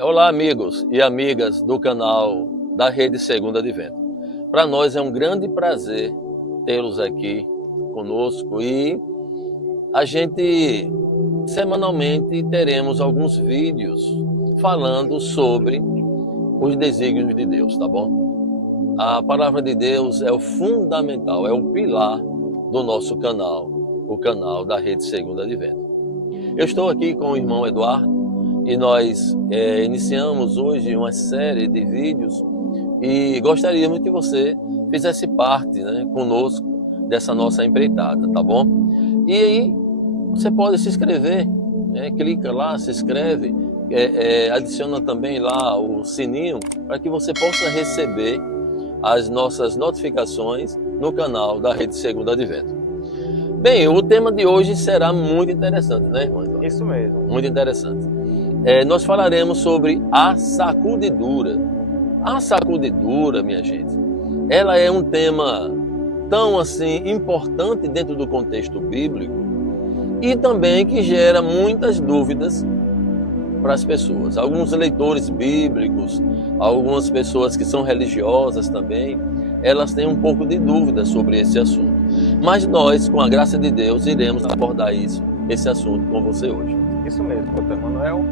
Olá, amigos e amigas do canal da Rede Segunda Advento. Para nós é um grande prazer tê-los aqui conosco e a gente semanalmente teremos alguns vídeos falando sobre os desígnios de Deus, tá bom? A palavra de Deus é o fundamental, é o pilar do nosso canal, o canal da Rede Segunda Advento. Eu estou aqui com o irmão Eduardo e nós iniciamos hoje uma série de vídeos e gostaríamos que você fizesse parte, conosco dessa nossa empreitada, tá bom? E aí você pode se inscrever, clica lá, se inscreve, adiciona também lá o sininho para que você possa receber as nossas notificações no canal da Rede Segunda Advento. Bem, o tema de hoje será muito interessante, né, irmão? Isso mesmo. Muito interessante. Nós falaremos sobre a sacudidura. A sacudidura, minha gente, ela é um tema tão assim importante dentro do contexto bíblico e também que gera muitas dúvidas para as pessoas. Alguns leitores bíblicos, algumas pessoas que são religiosas também, elas têm um pouco de dúvida sobre esse assunto. Mas nós, com a graça de Deus, iremos abordar esse assunto com você hoje. Isso mesmo, Dr. Manuel.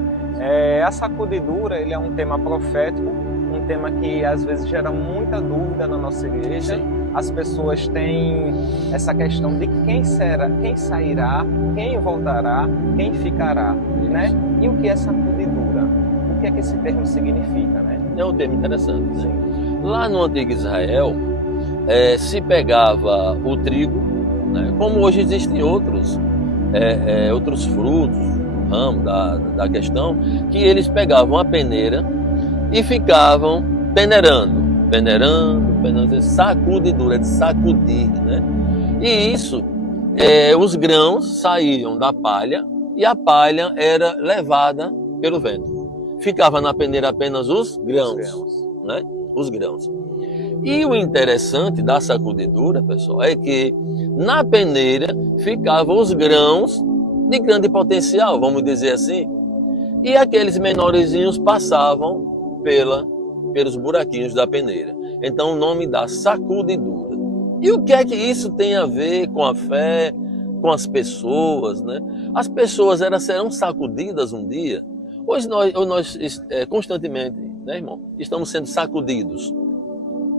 A sacudidura, ele é um tema profético, um tema que às vezes gera muita dúvida na nossa igreja. Sim. As pessoas têm essa questão de quem será, quem sairá, quem voltará, quem ficará, né? E o que é sacudidura? O que é que esse termo significa, né? É um termo interessante, né? Lá no antigo Israel, se pegava o trigo, né? Como hoje existem outros frutos, ramo da questão, que eles pegavam a peneira e ficavam peneirando, sacudidura, de sacudir, né? E isso, os grãos saíam da palha e a palha era levada pelo vento. Ficava na peneira apenas os grãos, né? Os grãos. E o interessante da sacudidura, pessoal, é que na peneira ficavam os grãos de grande potencial, vamos dizer assim, e aqueles menorzinhos passavam pelos buraquinhos da peneira. Então o nome da sacudidura. E o que é que isso tem a ver com a fé, com as pessoas, né? As pessoas elas serão sacudidas um dia. Hoje nós constantemente, né, irmão, estamos sendo sacudidos.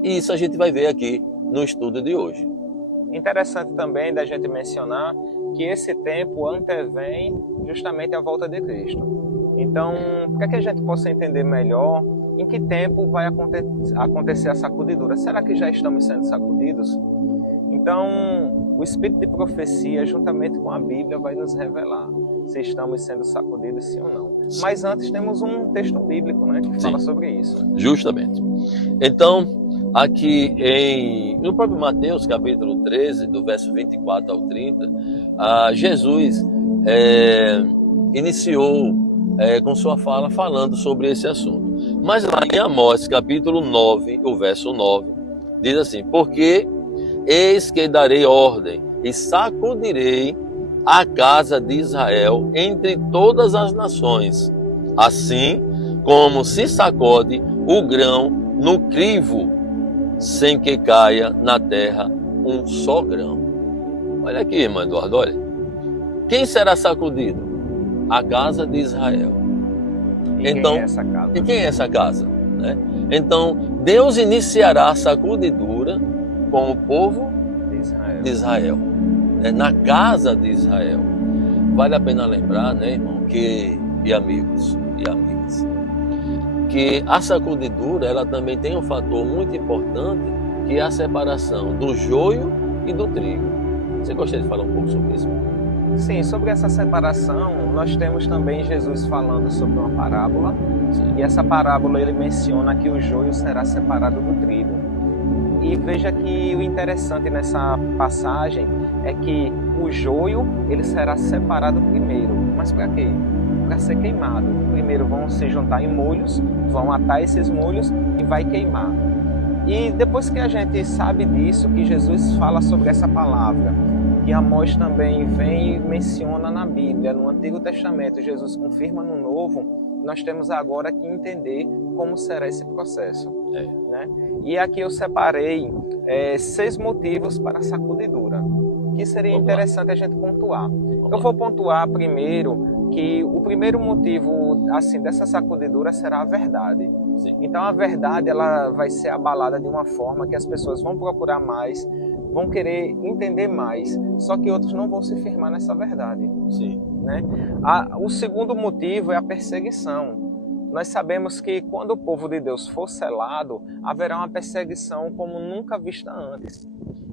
E isso a gente vai ver aqui no estudo de hoje. Interessante também da gente mencionar que esse tempo antevém justamente a volta de Cristo. Então, para que a gente possa entender melhor em que tempo vai acontecer a sacudidura, será que já estamos sendo sacudidos? Então, o Espírito de profecia, juntamente com a Bíblia, vai nos revelar se estamos sendo sacudidos, sim ou não. Mas antes temos um texto bíblico, né, que fala sobre isso. Justamente. Então, aqui no próprio Mateus, capítulo 13, do verso 24 ao 30, Jesus iniciou com sua fala falando sobre esse assunto. Mas lá em Amós, capítulo 9, o verso 9, diz assim: porque eis que darei ordem e sacudirei a casa de Israel entre todas as nações, assim como se sacode o grão no crivo, sem que caia na terra um só grão. Olha aqui, irmão Eduardo, olha. Quem será sacudido? A casa de Israel. Então, e quem é essa casa? Né? Então, Deus iniciará a sacudidura com o povo de Israel, na casa de Israel. Vale a pena lembrar, né, irmão, e amigos e amigas, que a sacudidura ela também tem um fator muito importante, que é a separação do joio e do trigo. Você gostaria de falar um pouco sobre isso? Sim, sobre essa separação, nós temos também Jesus falando sobre uma parábola. Sim. E essa parábola ele menciona que o joio será separado do trigo. E veja que o interessante nessa passagem é que o joio ele será separado primeiro. Mas para quê? Para ser queimado. Primeiro vão se juntar em molhos, vão atar esses molhos e vai queimar. E depois que a gente sabe disso, que Jesus fala sobre essa palavra, que Amós também vem e menciona na Bíblia, no Antigo Testamento, Jesus confirma no Novo, nós temos agora que entender como será esse processo. Né? E aqui eu separei 6 motivos para a sacudidura, que seria interessante a gente pontuar. Eu vou pontuar primeiro que o primeiro motivo assim dessa sacudidura será a verdade. Sim. Então a verdade ela vai ser abalada de uma forma que as pessoas vão procurar mais, vão querer entender mais, só que outros não vão se firmar nessa verdade. Sim. Né? O segundo motivo é a perseguição. Nós sabemos que quando o povo de Deus for selado, haverá uma perseguição como nunca vista antes.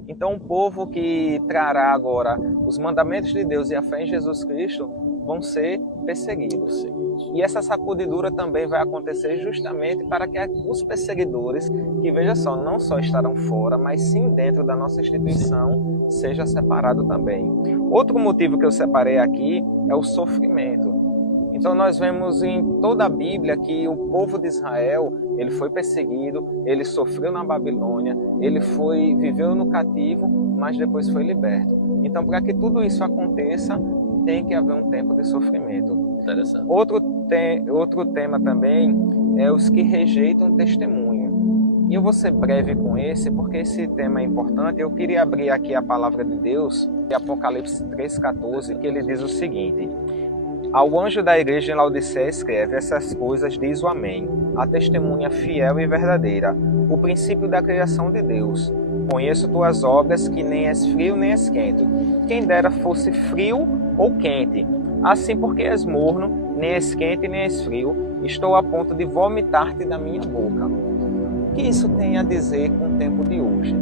Então o povo que trará agora os mandamentos de Deus e a fé em Jesus Cristo vão ser perseguidos. E essa sacudidura também vai acontecer justamente para que os perseguidores, que veja só, não só estarão fora, mas sim dentro da nossa instituição, seja separado também. Outro motivo que eu separei aqui é o sofrimento. Então nós vemos em toda a Bíblia que o povo de Israel, ele foi perseguido, ele sofreu na Babilônia, ele viveu no cativo, mas depois foi liberto. Então para que tudo isso aconteça, tem que haver um tempo de sofrimento. Interessante. Outro tema também é os que rejeitam o testemunho. E eu vou ser breve com esse, porque esse tema é importante. Eu queria abrir aqui a palavra de Deus, em Apocalipse 3,14, que ele diz o seguinte: ao anjo da igreja em Laodiceia escreve: essas coisas diz o Amém, a testemunha fiel e verdadeira, o princípio da criação de Deus. Conheço tuas obras, que nem és frio nem és quente. Quem dera fosse frio ou quente. Assim, porque és morno, nem és quente nem és frio, estou a ponto de vomitar-te da minha boca. O que isso tem a dizer com o tempo de hoje?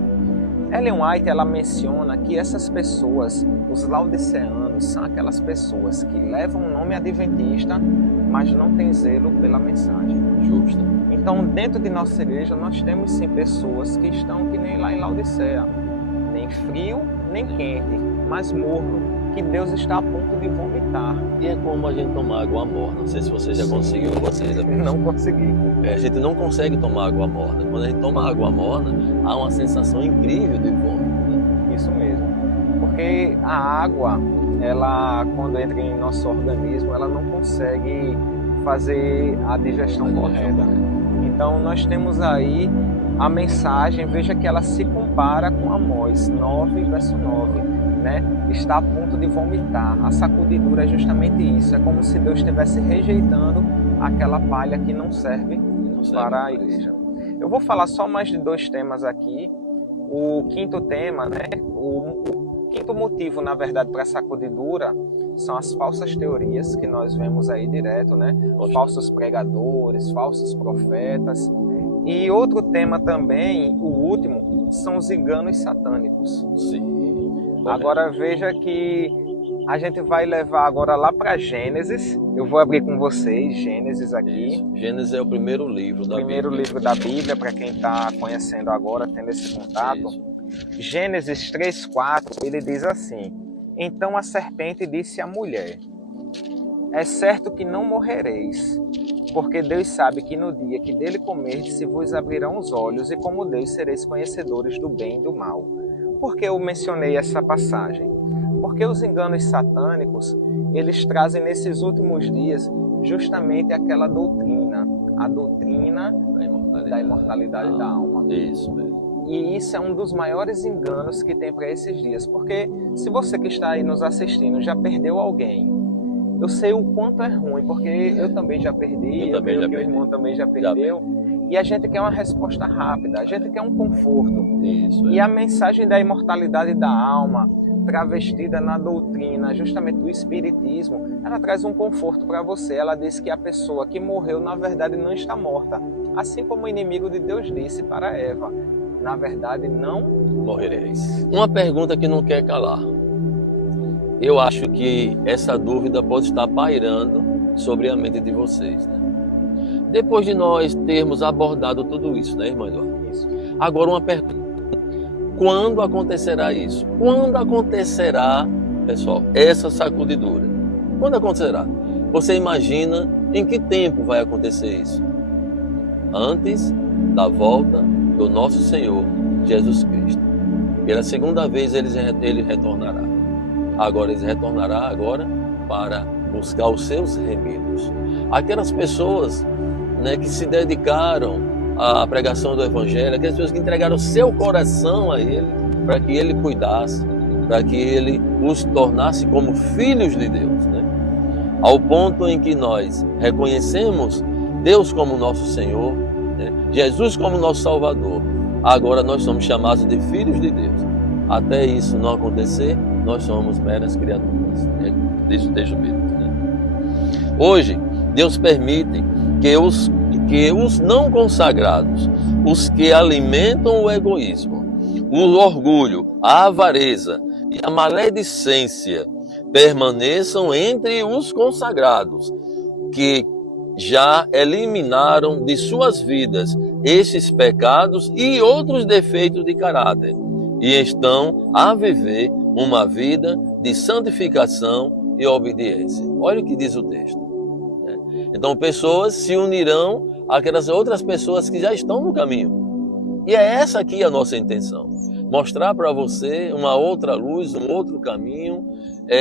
Ellen White ela menciona que essas pessoas, os laodiceanos, são aquelas pessoas que levam o nome adventista, mas não têm zelo pela mensagem. Justa. Então, dentro de nossa igreja, nós temos sim pessoas que estão que nem lá em Laodiceia, nem frio, nem quente, mas morno, que Deus está a ponto de vomitar. E é como a gente tomar água morna. Não sei se você já conseguiu. Não consegui. A gente não consegue tomar água morna. Quando a gente toma água morna, há uma sensação incrível de vômito. Né? Isso mesmo. Porque a água, ela, quando entra em nosso organismo, ela não consegue fazer a digestão correta. Então nós temos aí a mensagem, veja que ela se compara com Amós 9, verso 9, né? Está a ponto de vomitar. A sacudidura é justamente isso, é como se Deus estivesse rejeitando aquela palha que não serve para a igreja. Eu vou falar só mais de 2 temas aqui. O quinto tema, né? O quinto motivo, na verdade, para a sacudidura são as falsas teorias que nós vemos aí direto, né? Falsos pregadores, falsos profetas. E outro tema também, o último, são os enganos satânicos. Sim. Agora veja que a gente vai levar agora lá para Gênesis. Eu vou abrir com vocês Gênesis aqui. Isso. Gênesis é o primeiro livro da Bíblia. Primeiro livro da Bíblia, para quem está conhecendo agora, tendo esse contato. Isso. Gênesis 3,4, ele diz assim: então a serpente disse à mulher: é certo que não morrereis, porque Deus sabe que no dia que dele comerdes se vos abrirão os olhos, e como Deus sereis conhecedores do bem e do mal. Por que eu mencionei essa passagem? Porque os enganos satânicos, eles trazem nesses últimos dias justamente aquela doutrina, a doutrina da imortalidade da alma. Isso mesmo. E isso é um dos maiores enganos que tem para esses dias. Porque se você que está aí nos assistindo já perdeu alguém, eu sei o quanto é ruim, porque eu também já perdi, eu creio que o irmão também já perdeu. E a gente quer uma resposta rápida, a gente quer um conforto. Isso, E a mensagem da imortalidade da alma, travestida na doutrina justamente do espiritismo, ela traz um conforto para você. Ela diz que a pessoa que morreu, na verdade, não está morta. Assim como o inimigo de Deus disse para Eva: na verdade, não morrereis. Uma pergunta que não quer calar. Eu acho que essa dúvida pode estar pairando sobre a mente de vocês, né? Depois de nós termos abordado tudo isso, né, irmã Eduardo? Isso. Agora uma pergunta. Quando acontecerá isso? Quando acontecerá, pessoal, essa sacudidura? Quando acontecerá? Você imagina em que tempo vai acontecer isso? Antes da volta do nosso Senhor Jesus Cristo. Pela segunda vez ele retornará. Agora ele retornará agora para buscar os seus remidos. Aquelas pessoas, né, que se dedicaram à pregação do Evangelho, aquelas pessoas que entregaram o seu coração a Ele, para que Ele cuidasse, para que Ele os tornasse como filhos de Deus, né? Ao ponto em que nós reconhecemos Deus como nosso Senhor, né? Jesus como nosso Salvador, agora nós somos chamados de filhos de Deus. Até isso não acontecer, nós somos meras criaturas, né? Diz o texto bíblico, né? Hoje, Deus permite que os não consagrados, os que alimentam o egoísmo, o orgulho, a avareza e a maledicência permaneçam entre os consagrados, que já eliminaram de suas vidas esses pecados e outros defeitos de caráter e estão a viver uma vida de santificação e obediência. Olha o que diz o texto. Então, pessoas se unirão àquelas outras pessoas que já estão no caminho. E é essa aqui a nossa intenção. Mostrar para você uma outra luz, um outro caminho.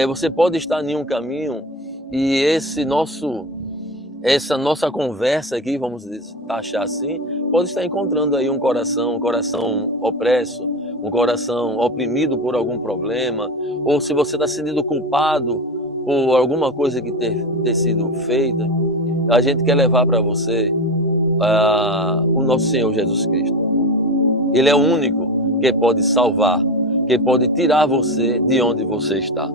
Você pode estar em um caminho e essa nossa conversa aqui, vamos taxar assim, pode estar encontrando aí um coração opresso, um coração oprimido por algum problema, ou se você está se sentindo culpado por alguma coisa que ter sido feita, a gente quer levar para você o nosso Senhor Jesus Cristo. Ele é o único que pode salvar, que pode tirar você de onde você está.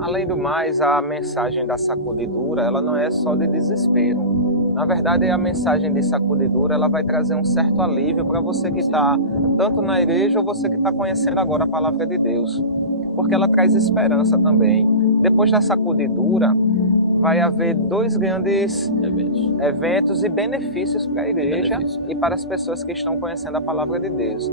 Além do mais, a mensagem da sacudidura, ela não é só de desespero. Na verdade, a mensagem de sacudidura, ela vai trazer um certo alívio para você que está tanto na igreja ou você que está conhecendo agora a palavra de Deus. Porque ela traz esperança também. Depois da sacudidura, vai haver dois grandes eventos e benefícios para a igreja e para as pessoas que estão conhecendo a palavra de Deus.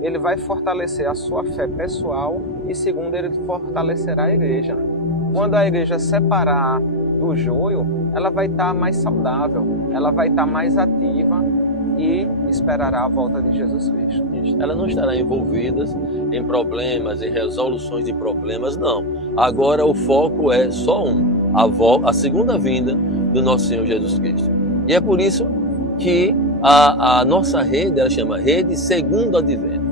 Ele vai fortalecer a sua fé pessoal e segundo, ele fortalecerá a igreja. Quando a igreja separar do joio, ela vai estar mais saudável, ela vai estar mais ativa e esperará a volta de Jesus Cristo. Ela não estará envolvida em problemas, em resoluções de problemas, não. Agora o foco é só a segunda vinda do nosso Senhor Jesus Cristo. E é por isso que a nossa rede, ela chama Rede Segundo Advento.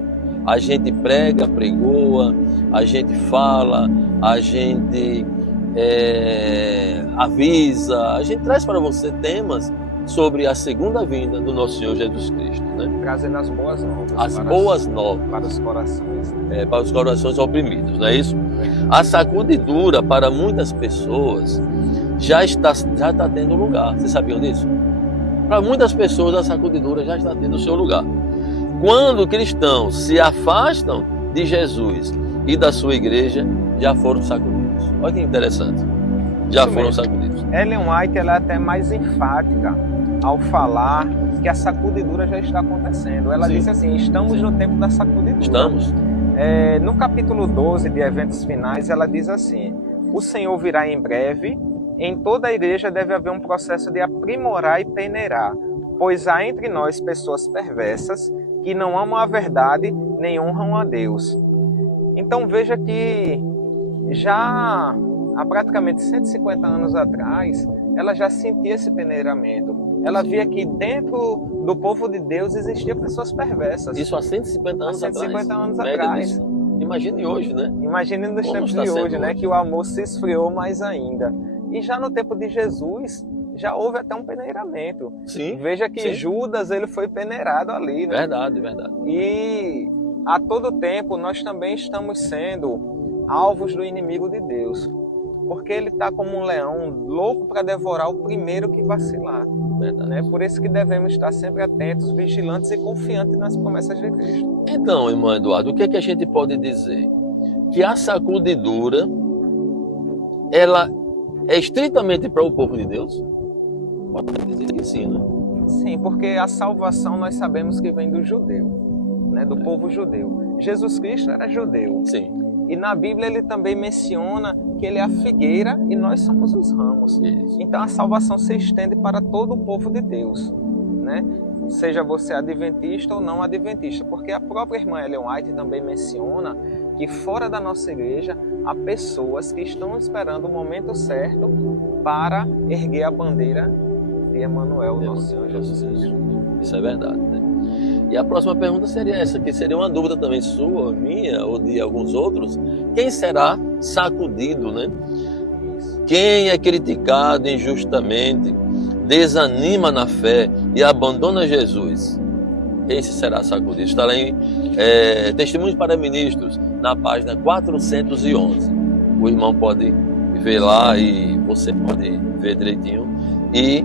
A gente pregoa, a gente fala, a gente avisa, a gente traz para você temas sobre a segunda vinda do nosso Senhor Jesus Cristo, né? Trazendo as boas novas. As boas novas. Para os corações. Para os corações oprimidos, não é isso? A sacudidura para muitas pessoas já está tendo lugar. Vocês sabiam disso? Para muitas pessoas a sacudidura já está tendo o seu lugar. Quando cristãos se afastam de Jesus e da sua igreja, já foram sacudidos. Olha que interessante. Já foram sacudidos. Ellen White, ela é até mais enfática ao falar que a sacudidura já está acontecendo. Ela disse assim, estamos no tempo da sacudidura. Estamos. No capítulo 12 de Eventos Finais, ela diz assim, o Senhor virá em breve, em toda a igreja deve haver um processo de aprimorar e peneirar, pois há entre nós pessoas perversas que não amam a verdade nem honram a Deus. Então veja que já há praticamente 150 anos atrás, ela já sentia esse peneiramento. Ela via que dentro do povo de Deus existiam pessoas perversas. Isso há 150 anos atrás. 150 anos atrás. Imagine hoje, né? Imagine nos tempos de hoje, né? Que o amor se esfriou mais ainda. E já no tempo de Jesus, já houve até um peneiramento. Sim. Veja que Judas, ele foi peneirado ali, né? Verdade. E a todo tempo nós também estamos sendo alvos do inimigo de Deus. Porque ele está como um leão louco para devorar o primeiro que vacilar. Né? Por isso que devemos estar sempre atentos, vigilantes e confiantes nas promessas de Cristo. Então, irmão Eduardo, o que é que a gente pode dizer? Que a sacudidura, ela é estritamente para o povo de Deus? Pode dizer que sim, né? Sim, porque a salvação nós sabemos que vem do judeu, né? Do povo judeu. Jesus Cristo era judeu. Sim. E na Bíblia ele também menciona que ele é a figueira e nós somos os ramos. Isso. Então a salvação se estende para todo o povo de Deus, né? Seja você adventista ou não adventista, porque a própria irmã Ellen White também menciona que fora da nossa igreja há pessoas que estão esperando o momento certo para erguer a bandeira de Emanuel, nosso Senhor Jesus Cristo. Isso é verdade, né? E a próxima pergunta seria essa, que seria uma dúvida também sua, minha, ou de alguns outros. Quem será sacudido, né? Quem é criticado injustamente, desanima na fé e abandona Jesus? Esse será sacudido. Está lá em Testemunhos para Ministros, na página 411. O irmão pode ver lá e você pode ver direitinho e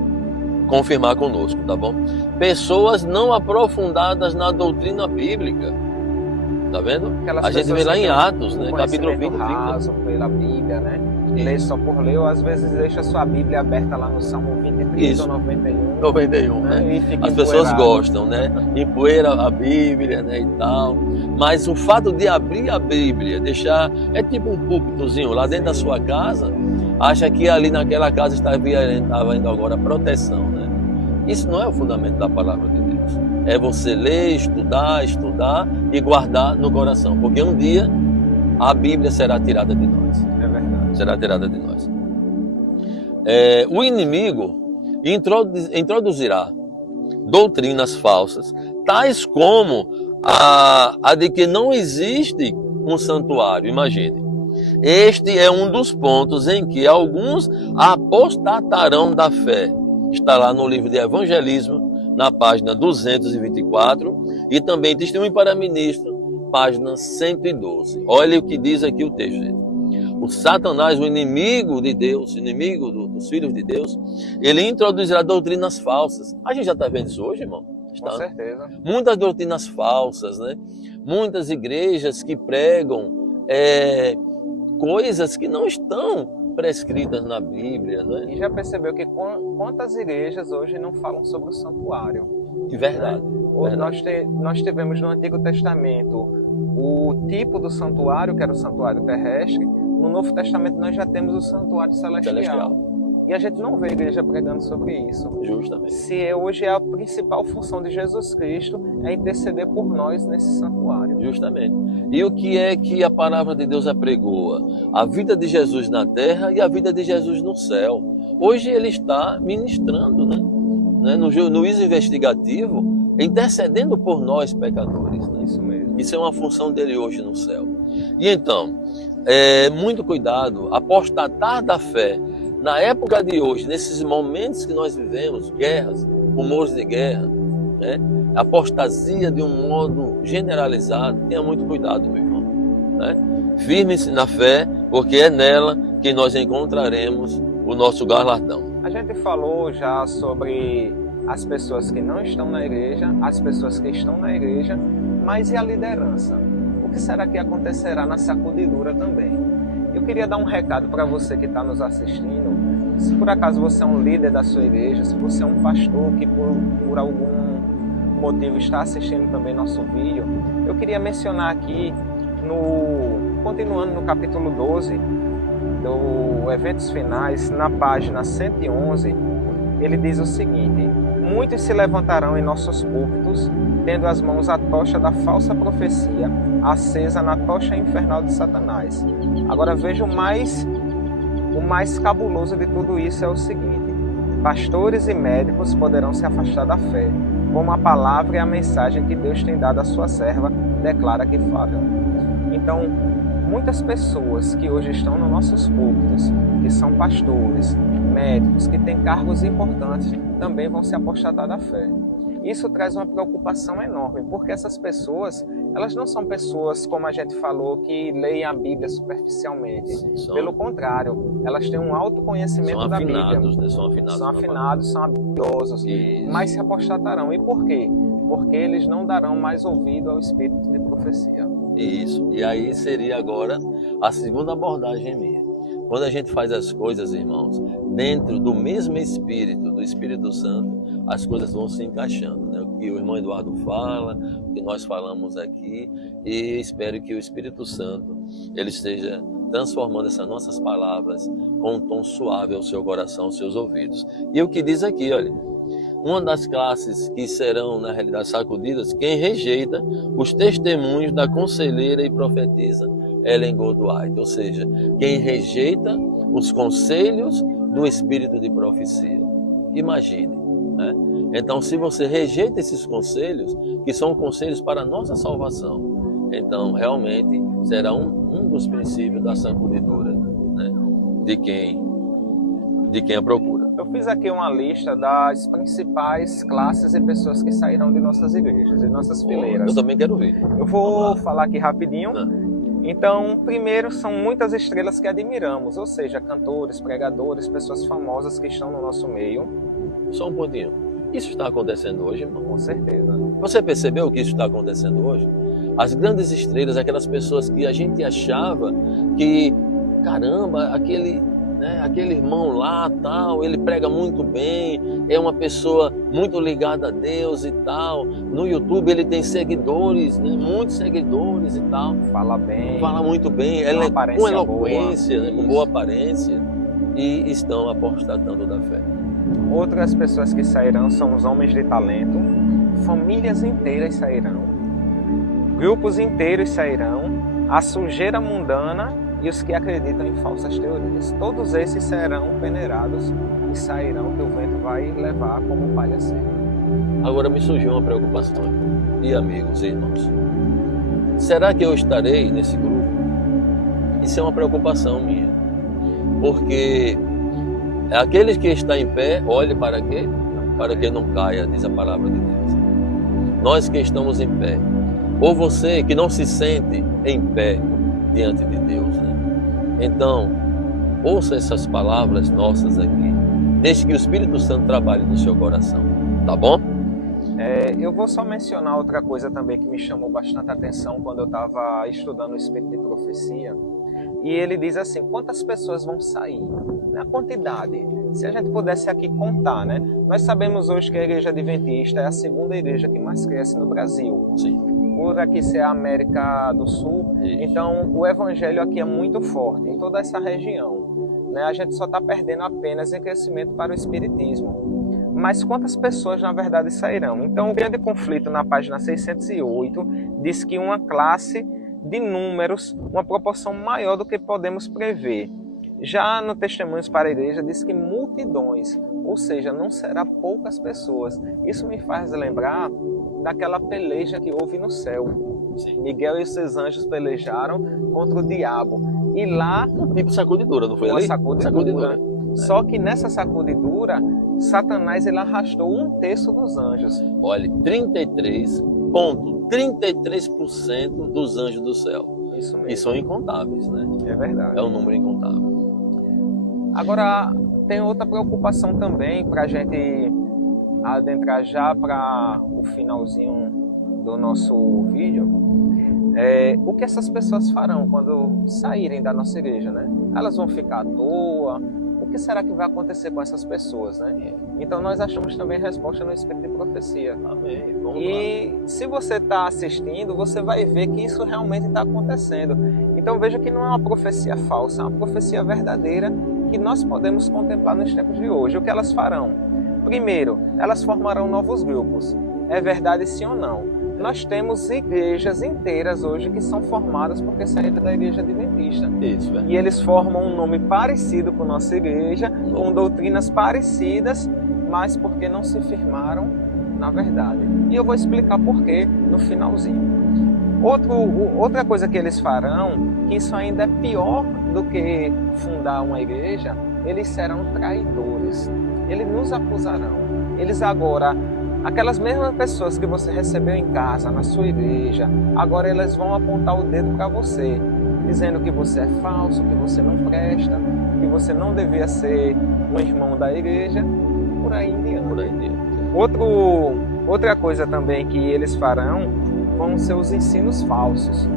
confirmar conosco, tá bom? Pessoas não aprofundadas na doutrina bíblica. Tá vendo? Aquelas a gente vê lá em Atos, né? Capítulo 20. Raso pela Bíblia, né? Lê só por ler, ou às vezes deixa a sua Bíblia aberta lá no Salmo 23 ou 91. 91, né? As pessoas gostam, né? Empoeira a Bíblia, né? E tal. Mas o fato de abrir a Bíblia, deixar. É tipo um púlpitozinho lá dentro da sua casa, acha que ali naquela casa estava indo agora proteção, né? Isso não é o fundamento da palavra de Deus. É você ler, estudar e guardar no coração. Porque um dia a Bíblia será tirada de nós. É verdade. Será tirada de nós. O inimigo introduzirá doutrinas falsas, tais como a de que não existe um santuário. Imagine. Este é um dos pontos em que alguns apostatarão da fé. Está lá no livro de Evangelismo, na página 224, e também Testemunho para Ministro, página 112. Olha o que diz aqui o texto, gente. O Satanás, o inimigo de Deus, inimigo dos filhos de Deus, ele introduzirá doutrinas falsas. A gente já está vendo isso hoje, irmão? Com certeza. Muitas doutrinas falsas, né? Muitas igrejas que pregam coisas que não estão prescritas na Bíblia, né? E já percebeu que quantas igrejas hoje não falam sobre o santuário? De verdade. Né? Nós tivemos no Antigo Testamento o tipo do santuário, que era o santuário terrestre. No Novo Testamento nós já temos o santuário celestial. E a gente não vê a igreja pregando sobre isso. Justamente. Se hoje é a principal função de Jesus Cristo, é interceder por nós nesse santuário. Justamente. E o que é que a palavra de Deus apregoa? A vida de Jesus na terra e a vida de Jesus no céu. Hoje ele está ministrando, né? No juízo investigativo, intercedendo por nós pecadores. Né? Isso mesmo. Isso é uma função dele hoje no céu. E então, muito cuidado, apostatar da fé. Na época de hoje, nesses momentos que nós vivemos, guerras, rumores de guerra, né? Apostasia de um modo generalizado, tenha muito cuidado, meu irmão. Né? Firme-se na fé, porque é nela que nós encontraremos o nosso galardão. A gente falou já sobre as pessoas que não estão na igreja, as pessoas que estão na igreja, mas e a liderança? O que será que acontecerá na sacudidura também? Eu queria dar um recado para você que está nos assistindo. Se por acaso você é um líder da sua igreja, se você é um pastor que por algum motivo está assistindo também nosso vídeo, eu queria mencionar aqui, continuando no capítulo 12 do Eventos Finais, na página 111, ele diz o seguinte: muitos se levantarão em nossos púlpitos, tendo as mãos a tocha da falsa profecia, acesa na tocha infernal de Satanás. Agora veja o mais cabuloso de tudo isso é o seguinte: pastores e médicos poderão se afastar da fé, como a palavra e a mensagem que Deus tem dado à sua serva declara que falham. Então, muitas pessoas que hoje estão nos nossos púlpitos, que são pastores, médicos, que têm cargos importantes, também vão se apostatar da fé. Isso traz uma preocupação enorme, porque essas pessoas, elas não são pessoas, como a gente falou, que leem a Bíblia superficialmente. Pelo contrário, elas têm um autoconhecimento da Bíblia. Né? São afinados, são habilidosos, mas se apostatarão. E por quê? Porque eles não darão mais ouvido ao espírito de profecia. Isso. E aí seria agora a segunda abordagem minha. Quando a gente faz as coisas, irmãos, dentro do mesmo Espírito, do Espírito Santo, as coisas vão se encaixando, né? O que o irmão Eduardo fala, o que nós falamos aqui, e espero que o Espírito Santo ele esteja transformando essas nossas palavras com um tom suave ao seu coração, aos seus ouvidos. E o que diz aqui, olha, uma das classes que serão, na realidade, sacudidas, quem rejeita os testemunhos da conselheira e profetisa Ellen Goldwhite, ou seja, quem rejeita os conselhos do espírito de profecia. Imagine, né? Então, se você rejeita esses conselhos, que são conselhos para a nossa salvação, então realmente será um dos princípios da sacudidura, né? de quem a procura. Eu fiz aqui uma lista das principais classes e pessoas que sairão de nossas igrejas, de nossas fileiras. Eu também quero ver. Eu vou falar aqui rapidinho. Então, primeiro, são muitas estrelas que admiramos, ou seja, cantores, pregadores, pessoas famosas que estão no nosso meio. Só um pontinho. Isso está acontecendo hoje, irmão? Com certeza. Você percebeu que isso está acontecendo hoje? As grandes estrelas, aquelas pessoas que a gente achava que, caramba, aquele irmão lá, tal, ele prega muito bem, é uma pessoa muito ligada a Deus e tal. No YouTube ele tem seguidores, né? Muitos seguidores e tal. Fala bem. Fala muito bem, com eloquência, né? Com boa aparência. E estão apostatando da fé. Outras pessoas que sairão são os homens de talento, famílias inteiras sairão, grupos inteiros sairão, a sujeira mundana e os que acreditam em falsas teorias. Todos esses serão peneirados e sairão, que o vento vai levar como palha seca. Agora me surgiu uma preocupação, e amigos e irmãos, será que eu estarei nesse grupo? Isso é uma preocupação minha, porque aqueles que estão em pé, olhe para quê? Para que não caia, diz a palavra de Deus. Nós que estamos em pé, ou você que não se sente em pé diante de Deus, né? Então, ouça essas palavras nossas aqui, deixe que o Espírito Santo trabalhe no seu coração, tá bom? Eu vou só mencionar outra coisa também que me chamou bastante atenção quando eu estava estudando o Espírito de Profecia. E ele diz assim, quantas pessoas vão sair? A quantidade. Se a gente pudesse aqui contar, né? Nós sabemos hoje que a Igreja Adventista é a segunda igreja que mais cresce no Brasil. Sim. Por aqui ser a América do Sul, então o Evangelho aqui é muito forte em toda essa região, né? A gente só está perdendo apenas em crescimento para o Espiritismo. Mas quantas pessoas na verdade sairão? Então o grande conflito na página 608 diz que uma classe de números, uma proporção maior do que podemos prever. Já no Testemunhos para a Igreja diz que multidões, ou seja, não será poucas pessoas. Isso me faz lembrar daquela peleja que houve no céu. Sim. Miguel e seus anjos pelejaram contra o diabo. E lá... Tipo sacudidura, não foi ali? Sacudidura. Só que nessa sacudidura, Satanás ele arrastou 1/3 dos anjos. Olha, 33% dos anjos do céu. Isso mesmo. E são incontáveis, né? É verdade. É um número incontável. Agora, tem outra preocupação também para a gente adentrar já para o finalzinho do nosso vídeo. O que essas pessoas farão quando saírem da nossa igreja, né? Elas vão ficar à toa? O que será que vai acontecer com essas pessoas, né? Então nós achamos também resposta no Espírito de Profecia. Amém. Vamos e lá. Se você está assistindo, você vai ver que isso realmente está acontecendo. Então veja que não é uma profecia falsa, é uma profecia verdadeira que nós podemos contemplar nos tempos de hoje. O que elas farão? Primeiro, elas formarão novos grupos. É verdade sim ou não? Nós temos igrejas inteiras hoje que são formadas porque saíram da Igreja Adventista. Isso, velho. E eles formam um nome parecido com a nossa igreja, com doutrinas parecidas, mas porque não se firmaram na verdade. E eu vou explicar por quê no finalzinho. Outra coisa que eles farão, que isso ainda é pior do que fundar uma igreja, eles serão traidores. Eles nos acusarão. Eles agora, aquelas mesmas pessoas que você recebeu em casa, na sua igreja, agora elas vão apontar o dedo para você, dizendo que você é falso, que você não presta, que você não devia ser um irmão da igreja, por aí em diante. Outra coisa também que eles farão vão ser os ensinos falsos.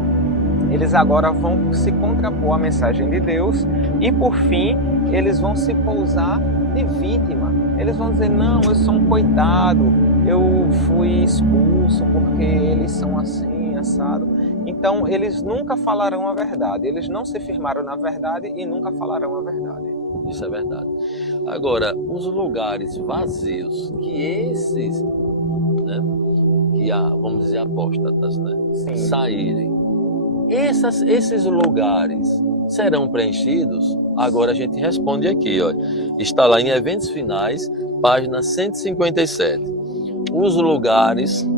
Eles agora vão se contrapor à mensagem de Deus e, por fim, eles vão se pousar de vítima. Eles vão dizer, não, eu sou um coitado, eu fui expulso porque eles são assim, assado. Então, eles nunca falarão a verdade. Eles não se firmaram na verdade e nunca falarão a verdade. Isso é verdade. Agora, os lugares vazios que esses, né, que vamos dizer, apóstatas, né, saírem, esses lugares serão preenchidos? Agora a gente responde aqui, ó. Está lá em Eventos Finais, página 157. Os lugares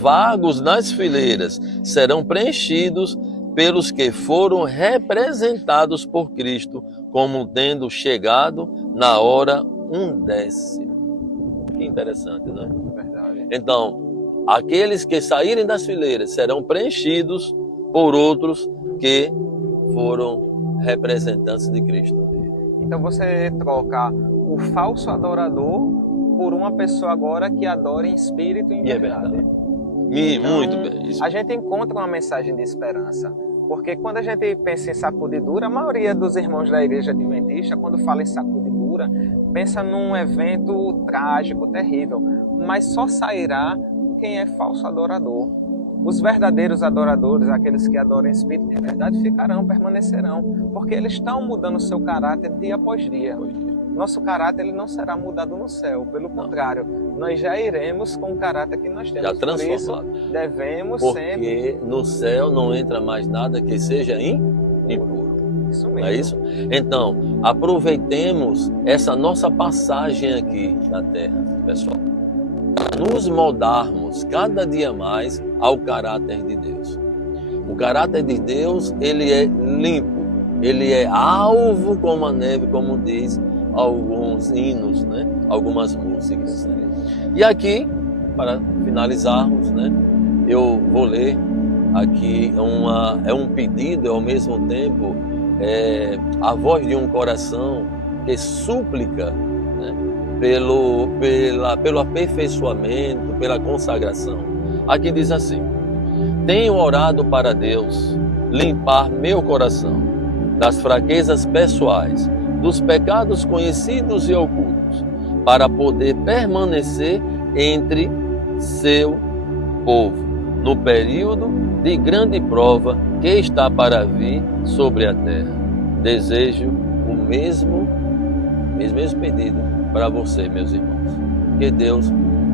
vagos nas fileiras serão preenchidos pelos que foram representados por Cristo como tendo chegado na hora 1/10. Que interessante, né? Verdade. Então, aqueles que saírem das fileiras serão preenchidos por outros que foram representantes de Cristo. Então você troca o falso adorador por uma pessoa agora que adora em espírito e em verdade. Muito bem. A gente encontra uma mensagem de esperança. Porque quando a gente pensa em sacudidura, a maioria dos irmãos da igreja adventista, quando fala em sacudidura, pensa num evento trágico, terrível. Mas só sairá quem é falso adorador. Os verdadeiros adoradores, aqueles que adoram em espírito e em verdade, ficarão, permanecerão. Porque eles estão mudando o seu caráter dia após dia. Nosso caráter ele não será mudado no céu, pelo contrário, nós já iremos com o caráter que nós temos. Já transformado. Por isso, devemos porque sempre... Porque no céu não entra mais nada que seja impuro. Isso mesmo. Não é isso? Então, aproveitemos essa nossa passagem aqui na Terra, pessoal, para nos moldarmos cada dia mais ao caráter de Deus. O caráter de Deus, ele é limpo, ele é alvo como a neve, como diz alguns hinos, né? Algumas músicas. Né? E aqui, para finalizarmos, né? Eu vou ler aqui um pedido, ao mesmo tempo a voz de um coração que súplica, né? pelo aperfeiçoamento, pela consagração. Aqui diz assim: tenho orado para Deus limpar meu coração das fraquezas pessoais, dos pecados conhecidos e ocultos, para poder permanecer entre seu povo, no período de grande prova que está para vir sobre a terra. Desejo o mesmo pedido para você, meus irmãos. Que Deus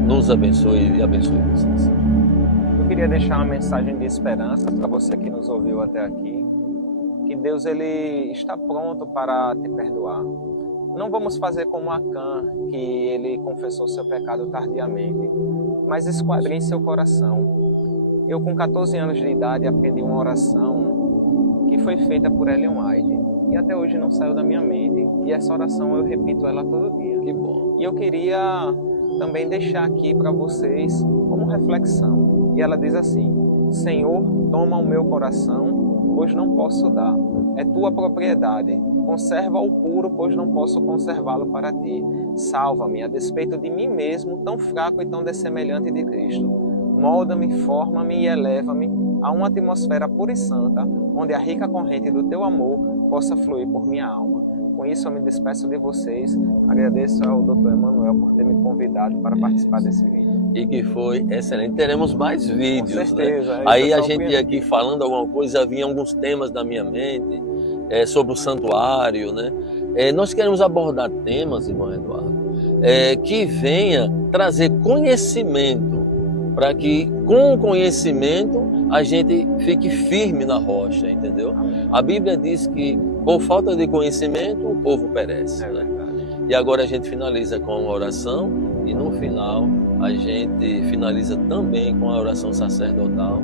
nos abençoe e abençoe vocês. Eu queria deixar uma mensagem de esperança para você que nos ouviu até aqui. Que Deus ele está pronto para te perdoar. Não vamos fazer como Acã, que ele confessou seu pecado tardiamente, mas esquadrinhe seu coração. Eu, com 14 anos de idade, aprendi uma oração que foi feita por Ellen White e até hoje não saiu da minha mente. E essa oração eu repito ela todo dia. Que bom. E eu queria também deixar aqui para vocês como reflexão. E ela diz assim: Senhor, toma o meu coração, pois não posso dar. É tua propriedade. Conserva-o puro, pois não posso conservá-lo para ti. Salva-me, a despeito de mim mesmo, tão fraco e tão dessemelhante de Cristo. Molda-me, forma-me e eleva-me a uma atmosfera pura e santa, onde a rica corrente do teu amor possa fluir por minha alma. Com isso eu me despeço de vocês. Agradeço ao Dr. Emanuel por ter me convidado para participar desse vídeo. E que foi excelente. Teremos mais vídeos, com certeza, né? Aí a gente aqui falando alguma coisa, vinha alguns temas da minha mente sobre o santuário, né? Nós queremos abordar temas, irmão Eduardo, que venha trazer conhecimento, para que com o conhecimento a gente fique firme na rocha, entendeu? A Bíblia diz que por falta de conhecimento o povo perece. Né? E agora a gente finaliza com uma oração e no final a gente finaliza também com a oração sacerdotal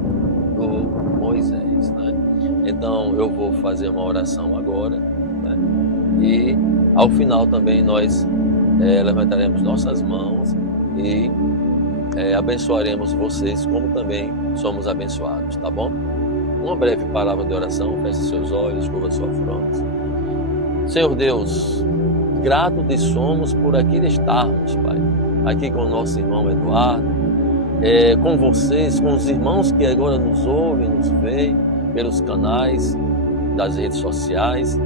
do Moisés. Né? Então eu vou fazer uma oração agora, né? E ao final também nós levantaremos nossas mãos e abençoaremos vocês como também somos abençoados, tá bom? Uma breve palavra de oração, feche seus olhos, curva sua fronte. Senhor Deus, grato te somos por aqui estarmos, Pai, aqui com o nosso irmão Eduardo, com vocês, com os irmãos que agora nos ouvem, nos veem pelos canais das redes sociais.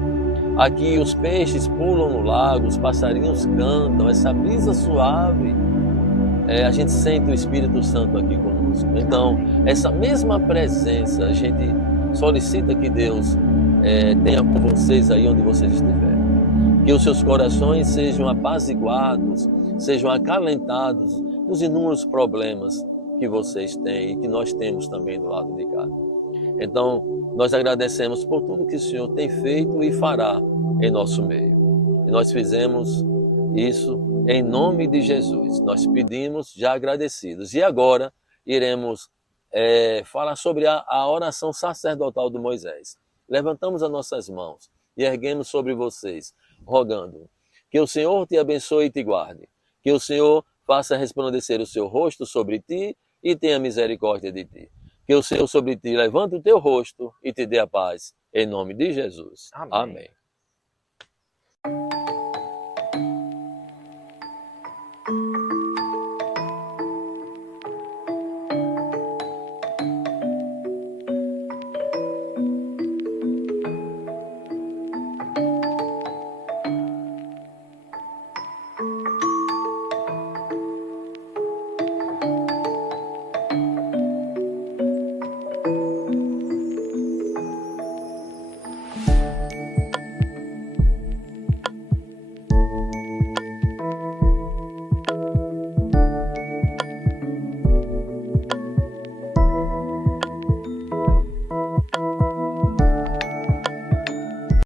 Aqui os peixes pulam no lago, os passarinhos cantam, essa brisa suave, a gente sente o Espírito Santo aqui conosco. Então, essa mesma presença, a gente solicita que Deus tenha com vocês aí onde vocês estiverem. Que os seus corações sejam apaziguados, sejam acalentados nos inúmeros problemas que vocês têm e que nós temos também do lado de cá. Então, nós agradecemos por tudo que o Senhor tem feito e fará em nosso meio. E nós fizemos isso em nome de Jesus. Nós pedimos já agradecidos. E agora iremos falar sobre a oração sacerdotal de Moisés. Levantamos as nossas mãos e erguemos sobre vocês, rogando que o Senhor te abençoe e te guarde, que o Senhor faça resplandecer o seu rosto sobre ti e tenha misericórdia de ti, que o Senhor sobre ti levante o teu rosto e te dê a paz, em nome de Jesus. Amém. Amém.